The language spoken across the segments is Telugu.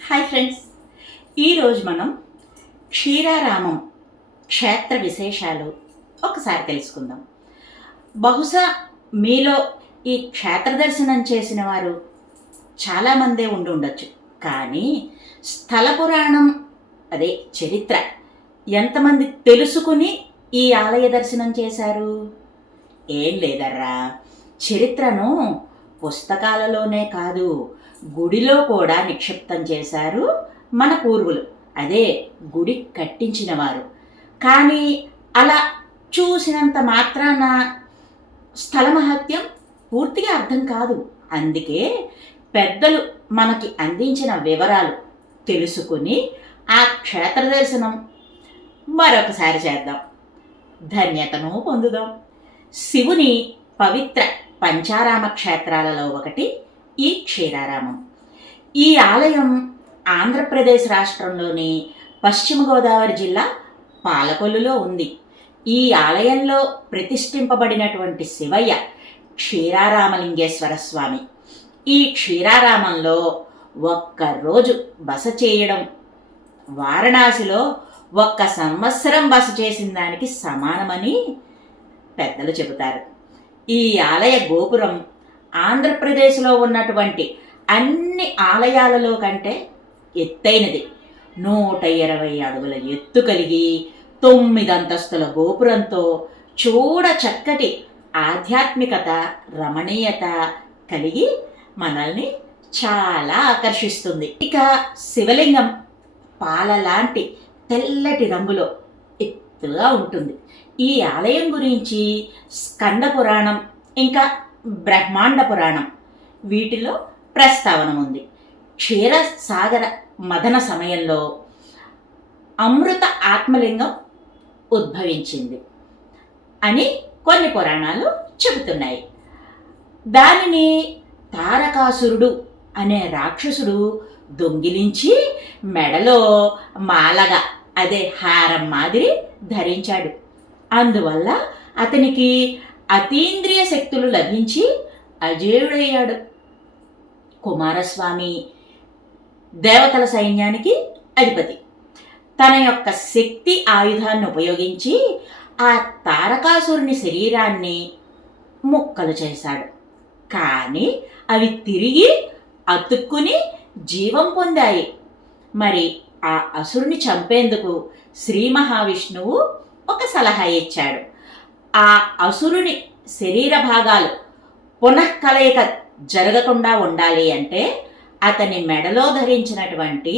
హాయ్ ఫ్రెండ్స్, ఈరోజు మనం క్షీరారామం క్షేత్ర విశేషాలు ఒకసారి తెలుసుకుందాం. బహుశా మీలో ఈ క్షేత్ర దర్శనం చేసిన వారు చాలామందే ఉండి ఉండొచ్చు. కానీ స్థల పురాణం, అదే చరిత్ర, ఎంతమంది తెలుసుకుని ఈ ఆలయ దర్శనం చేశారు? ఏం లేదర్రా, చరిత్రను పుస్తకాలలోనే కాదు, గుడిలో కూడా నిక్షిప్తం చేశారు మన పూర్వులు, అదే గుడి కట్టించిన వారు. కానీ అలా చూసినంత మాత్రాన స్థల మహత్యం పూర్తిగా అర్థం కాదు. అందుకే పెద్దలు మనకి అందించిన వివరాలు తెలుసుకుని ఆ క్షేత్ర దర్శనం మరొకసారి చేద్దాం, ధన్యతను పొందుదాం. శివుని పవిత్ర పంచారామ క్షేత్రాలలో ఒకటి ఈ క్షీరారామం. ఈ ఆలయం ఆంధ్రప్రదేశ్ రాష్ట్రంలోని పశ్చిమ గోదావరి జిల్లా పాలకొల్లులో ఉంది. ఈ ఆలయంలో ప్రతిష్ఠింపబడినటువంటి శివయ్య క్షీరారామలింగేశ్వర స్వామి. ఈ క్షీరారామంలో ఒక్కరోజు బస చేయడం వారణాసిలో 1 సంవత్సరం బస చేసిన దానికి సమానమని పెద్దలు చెబుతారు. ఈ ఆలయ గోపురం ఆంధ్రప్రదేశ్లో ఉన్నటువంటి అన్ని ఆలయాలలో కంటే ఎత్తైనది. 120 అడుగుల ఎత్తు కలిగి 9 అంతస్తుల గోపురంతో చూడ చక్కటి ఆధ్యాత్మికత, రమణీయత కలిగి మనల్ని చాలా ఆకర్షిస్తుంది. ఇక శివలింగం పాలలాంటి తెల్లటి రంగులో ఎత్తుగా ఉంటుంది. ఈ ఆలయం గురించి స్కంద పురాణం, ఇంకా బ్రహ్మాండ పురాణం, వీటిలో ప్రస్తావన ఉంది. క్షీరసాగర మదన సమయంలో అమృత ఆత్మలింగం ఉద్భవించింది అని కొన్ని పురాణాలు చెబుతున్నాయి. దానిని తారకాసురుడు అనే రాక్షసుడు దొంగిలించి మెడలో మాలగా, అదే హారం మాదిరి ధరించాడు. అందువల్ల అతనికి అతీంద్రియ శక్తులు లభించి అజేయుడయ్యాడు. కుమారస్వామి దేవతల సైన్యానికి అధిపతి. తన యొక్క శక్తి ఆయుధాన్ని ఉపయోగించి ఆ తారకాసురుని శరీరాన్ని ముక్కలు చేశాడు. కానీ అవి తిరిగి అతుక్కుని జీవం పొందాయి. మరి ఆ అసురుని చంపేందుకు శ్రీ మహావిష్ణువు ఒక సలహా ఇచ్చాడు. ఆ అసురుని శరీర భాగాలు పునఃకలయిక జరగకుండా ఉండాలి అంటే అతని మెడలో ధరించినటువంటి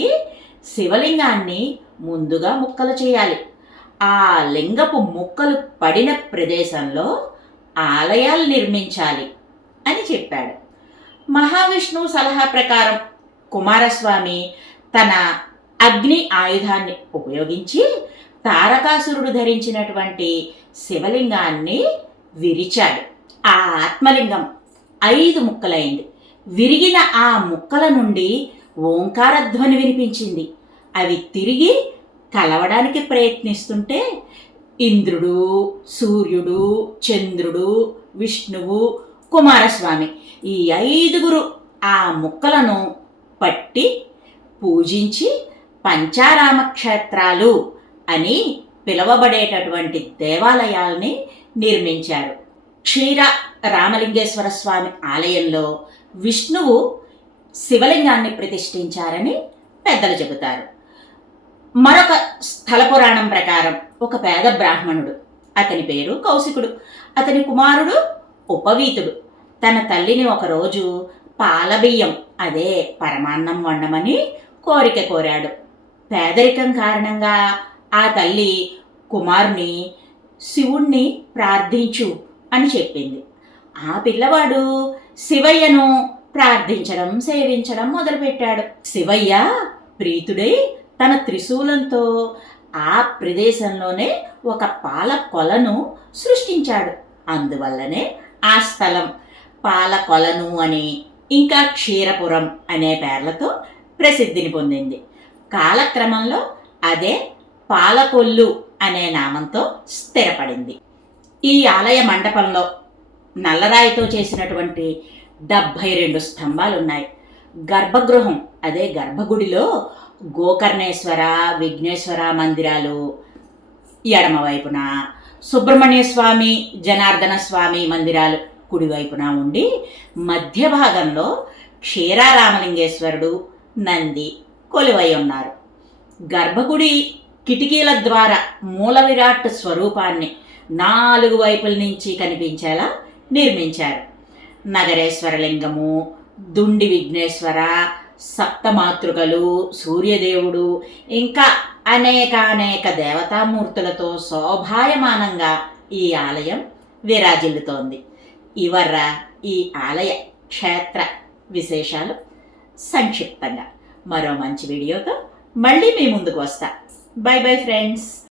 శివలింగాన్ని ముందుగా ముక్కలు చేయాలి. ఆ లింగపు ముక్కలు పడిన ప్రదేశంలో ఆలయాలు నిర్మించాలి అని చెప్పాడు. మహావిష్ణువు సలహా ప్రకారం కుమారస్వామి తన అగ్ని ఆయుధాన్ని ఉపయోగించి తారకాసురుడు ధరించినటువంటి శివలింగాన్ని విరిచాడు. ఆ ఆత్మలింగం 5 ముక్కలైంది. విరిగిన ఆ ముక్కల నుండి ఓంకారధ్వని వినిపించింది. అవి తిరిగి కలవడానికి ప్రయత్నిస్తుంటే ఇంద్రుడు, సూర్యుడు, చంద్రుడు, విష్ణువు, కుమారస్వామి, ఈ 5గురు ఆ ముక్కలను పట్టి పూజించి పంచారామ క్షేత్రాలు అని పిలువబడేటటువంటి దేవాలయాల్ని నిర్మించారు. క్షీర రామలింగేశ్వర స్వామి ఆలయంలో విష్ణువు శివలింగాన్ని ప్రతిష్ఠించారని పెద్దలు చెబుతారు. మరొక స్థల పురాణం ప్రకారం ఒక పేద బ్రాహ్మణుడు, అతని పేరు కౌశికుడు, అతని కుమారుడు ఉపవీతుడు తన తల్లిని ఒకరోజు పాలబియ్యం, అదే పరమాన్నం వండమని కోరిక కోరాడు. పేదరికం కారణంగా ఆ తల్లి కుమారుని శివుణ్ణి ప్రార్థించు అని చెప్పింది. ఆ పిల్లవాడు శివయ్యను ప్రార్థించడం, సేవించడం మొదలుపెట్టాడు. శివయ్య ప్రీతుడై తన త్రిశూలంతో ఆ ప్రదేశంలోనే ఒక పాల కొలను సృష్టించాడు. అందువల్లనే ఆ స్థలం పాల కొలను అని, ఇంకా క్షీరపురం అనే పేర్లతో ప్రసిద్ధిని పొందింది. కాలక్రమంలో అదే పాలకొల్లు అనే నామంతో స్థిరపడింది. ఈ ఆలయ మండపంలో నల్లరాయితో చేసినటువంటి 72 స్తంభాలున్నాయి. గర్భగృహం అదే గర్భగుడిలో గోకర్ణేశ్వర, విఘ్నేశ్వర మందిరాలు ఎడమవైపున, సుబ్రహ్మణ్య స్వామి, జనార్దన స్వామి మందిరాలు కుడివైపున ఉండి మధ్య భాగంలో క్షీరారామలింగేశ్వరుడు, నంది కొలువై ఉన్నారు. గర్భగుడి కిటికీల ద్వారా మూల విరాట్ స్వరూపాన్ని 4 వైపుల నుంచి కనిపించేలా నిర్మించారు. నగరేశ్వరలింగము, దుండి విఘ్నేశ్వర, సప్తమాతృకలు, సూర్యదేవుడు, ఇంకా అనేక దేవతామూర్తులతో శోభాయమానంగా ఈ ఆలయం విరాజిల్లుతోంది. ఇవర్రా ఈ ఆలయ క్షేత్ర విశేషాలు సంక్షిప్తంగా. మరో మంచి వీడియోతో మళ్ళీ మీ ముందుకు వస్తా. By bye friends.